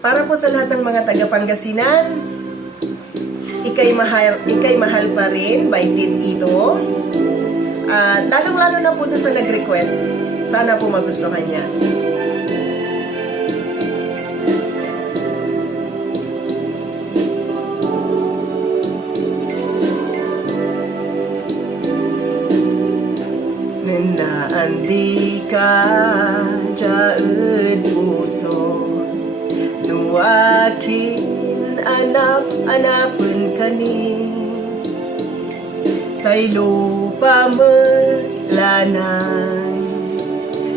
Para po sa lahat ng mga taga Pangasinan, ikay mahal pa rin by Tito. At lalong-lalo na po doon sa nag-request. Sana po magustuhan niya. Naandi ka dyan puso, duwakin anap-anapan kani, say lupa lanay,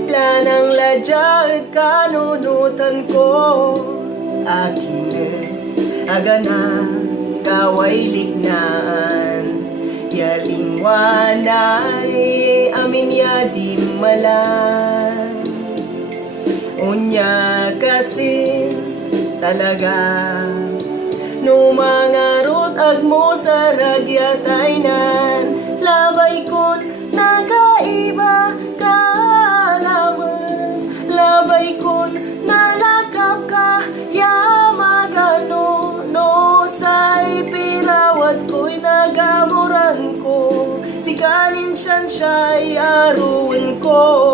lanang ladyad kanunutan ko, akin agana kaway lignaan, yalingwanay amin yadim malan. Unya kasi talaga no mangarot agmo sa ragyataynan, labay kon nagaiba kalaman, labay kon nalakap ka yamagano, no say pirawat ko'y nagamuran ko, sikanin siyan siya'y aruin ko.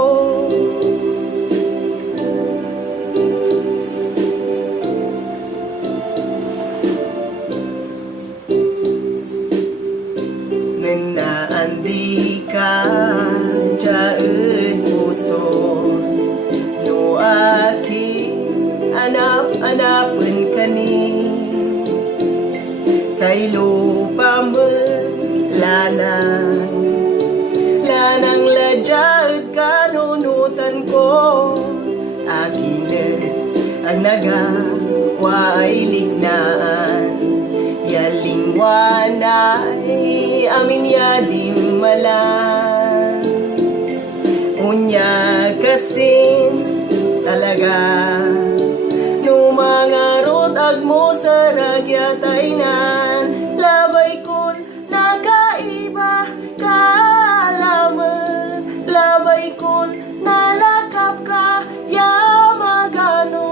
Nang naandi ka dyan puso, no aking anap-anapan kani, say lupa lanang ladyad kanunutan ko, akin ang nagawaay lignaan, yalingwanay amin yadim malan. Unya kasin talaga no mangarot agmo sa ragyataynan, labay kon nagaiba kalaman, labay kon nalakap ka yamagano,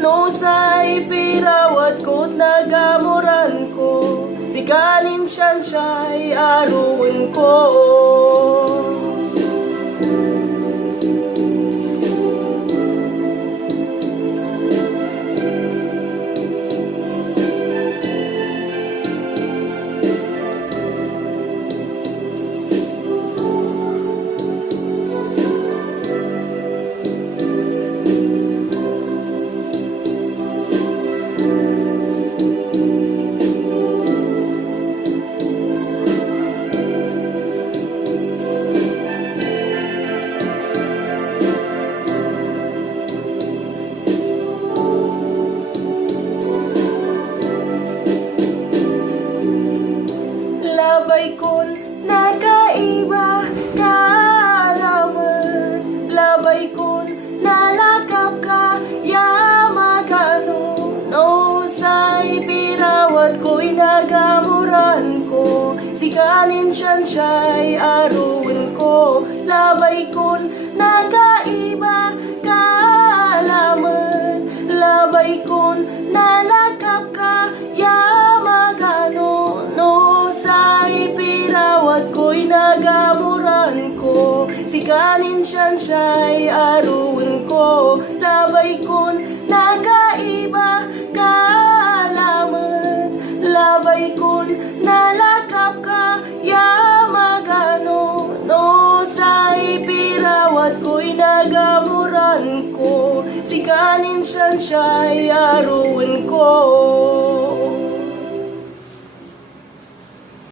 no say pirawat ko't nagamuran ko, sikanin siyan siya'y aruin ko. Labay kon nagaiba kalaman, labay kon nalakap ka yamagano, no say pirawat ko'y nagamuran ko, sikanin siyan siya'y aruin ko, labay kon nagaiba kalaman, labay kon nalakap ka yamagano, no say pirawat ko'y nagamuran ko, sikanin siyan siya'y aruin ko, labay kon nagaiba kalaman, labay kon nalakap ka yamagano, no say pirawat ko'y nagamuran ko, sikanin siyan siya'y aruin ko.